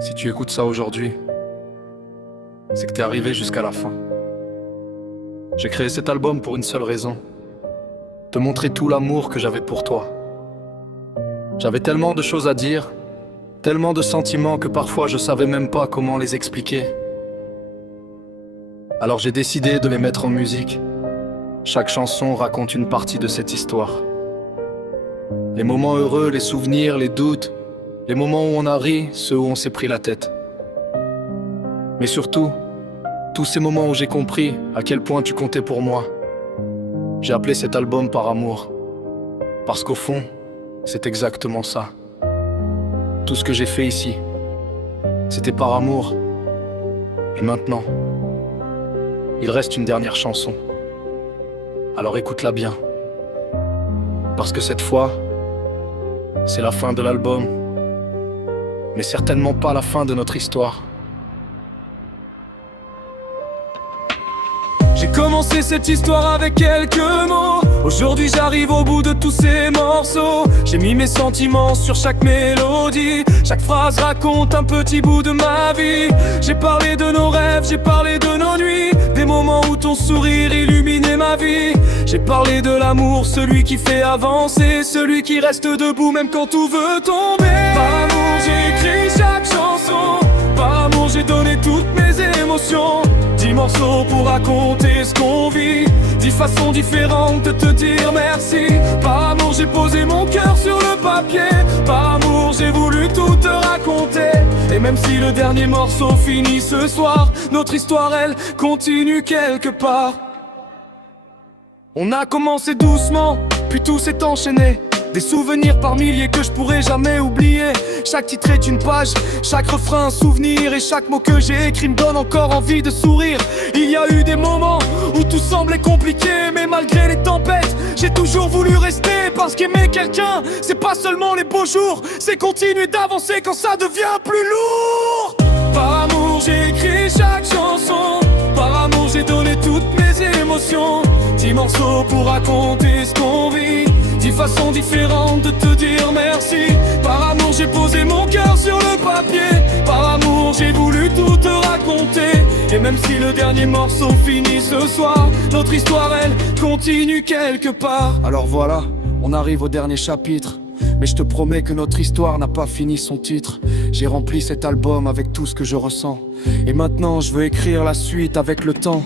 Si tu écoutes ça aujourd'hui, c'est que t'es arrivé jusqu'à la fin. J'ai créé cet album pour une seule raison: te montrer tout l'amour que j'avais pour toi. J'avais tellement de choses à dire, tellement de sentiments que parfois je savais même pas comment les expliquer. Alors j'ai décidé de les mettre en musique. Chaque chanson raconte une partie de cette histoire. Les moments heureux, les souvenirs, les doutes, les moments où on a ri, ceux où on s'est pris la tête. Mais surtout, tous ces moments où j'ai compris à quel point tu comptais pour moi. J'ai appelé cet album Par Amour. Parce qu'au fond, c'est exactement ça. Tout ce que j'ai fait ici, c'était par amour. Et maintenant, il reste une dernière chanson. Alors écoute-la bien. Parce que cette fois, c'est la fin de l'album. Mais certainement pas la fin de notre histoire. J'ai commencé cette histoire avec quelques mots. Aujourd'hui j'arrive au bout de tous ces morceaux. J'ai mis mes sentiments sur chaque mélodie. Chaque phrase raconte un petit bout de ma vie. J'ai parlé de nos rêves, j'ai parlé de nos nuits, des moments où ton sourire illuminait ma vie. J'ai parlé de l'amour, celui qui fait avancer, celui qui reste debout même quand tout veut tomber. Par amour j'ai écrit chaque chanson. Par amour j'ai donné toutes mes émotions. 10 morceaux pour raconter ce qu'on vit, 10 façons différentes de te dire merci. Par amour j'ai posé mon cœur sur le papier. Par amour j'ai voulu tout te raconter. Et même si le dernier morceau finit ce soir, notre histoire elle continue quelque part. On a commencé doucement, puis tout s'est enchaîné. Des souvenirs par milliers que je pourrai jamais oublier. Chaque titre est une page, chaque refrain un souvenir. Et chaque mot que j'ai écrit me donne encore envie de sourire. Il y a eu des moments où tout semblait compliqué, mais malgré les tempêtes, j'ai toujours voulu rester. Parce qu'aimer quelqu'un, c'est pas seulement les beaux jours, c'est continuer d'avancer quand ça devient plus lourd. Par amour j'ai écrit chaque chanson. Par amour j'ai donné toutes mes émotions. 10 morceaux pour raconter ce qu'on vit, 10 façons différentes de te dire merci. Par amour j'ai posé mon cœur sur le papier. Par amour j'ai voulu tout te raconter. Et même si le dernier morceau finit ce soir, notre histoire elle continue quelque part. Alors voilà, on arrive au dernier chapitre. Mais je te promets que notre histoire n'a pas fini son titre. J'ai rempli cet album avec tout ce que je ressens. Et maintenant je veux écrire la suite avec le temps.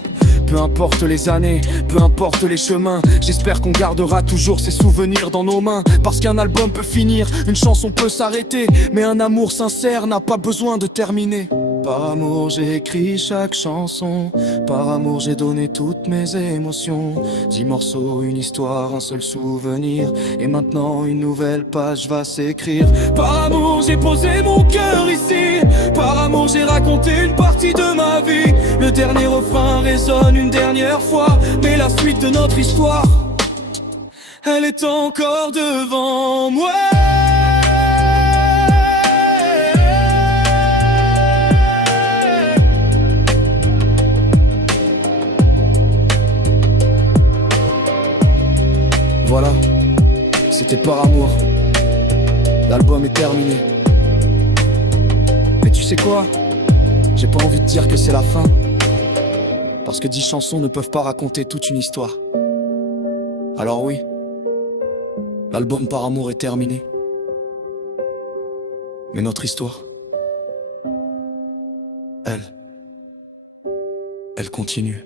Peu importe les années, peu importe les chemins, j'espère qu'on gardera toujours ces souvenirs dans nos mains. Parce qu'un album peut finir, une chanson peut s'arrêter, mais un amour sincère n'a pas besoin de terminer. Par amour j'ai écrit chaque chanson. Par amour j'ai donné toutes mes émotions. 10 morceaux, une histoire, un seul souvenir. Et maintenant une nouvelle page va s'écrire. Par amour j'ai posé mon cœur ici. Par amour j'ai raconté une partie de ma vie. Le dernier refrain résonne une dernière fois. Mais la suite de notre histoire, elle est encore devant moi. Voilà, c'était Par Amour. L'album est terminé. Mais tu sais quoi? J'ai pas envie de dire que c'est la fin. Parce que 10 chansons ne peuvent pas raconter toute une histoire. Alors oui, l'album Par Amour est terminé. Mais notre histoire, elle continue.